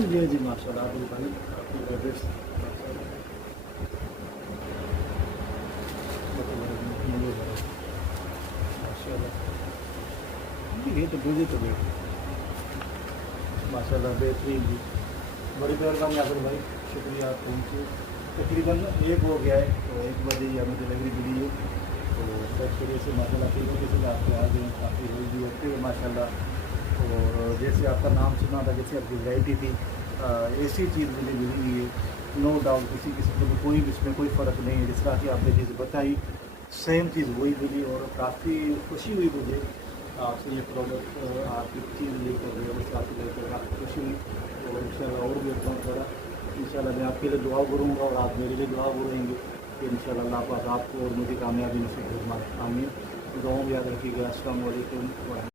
जी जी माशाल्लाह आदिल भाई आपकी बेस्ट माशाल्लाह ये तो भेजे तो बेट माशाल्लाह बेहतरीन जी बड़ी मेहरबानी आदिल भाई शुक्रिया आप पहुँचे तकरीबन एक हो गया है तो 1 बजे ही हमें डिलीवरी मिली है तो बहुत शुरू से माशाल्लाह तीनों के साथ आपके आ गए काफ़ी हेल्दी होते हैं माशाल्लाह और जैसे आपका नाम सुना था जैसे आपकी वैरायटी थी ऐसी चीज़ मुझे मिली हुई है नो डाउट किसी किस्म का कोई इसमें कोई फ़र्क नहीं है जिस तरह की आपने चीज़ बताई सेम चीज़ वही मिली और काफ़ी खुशी हुई मुझे आपसे ये प्रोडक्ट आपकी चीज़ लेकर व्यवस्था आपसे लेकर काफ़ी खुशी हुई और इंशाल्लाह और भी अच्छा थोड़ा इंशाल्लाह मैं आपके लिए दुआ करूँगा और आप मेरे लिए दुआ करेंगे कि इंशाल्लाह अल्लाह पाक आपको और मुझे कामयाबी नसीब फरमाए आमीन। दुआओं में याद रखिएगा। अस्सलाम वालेकुम।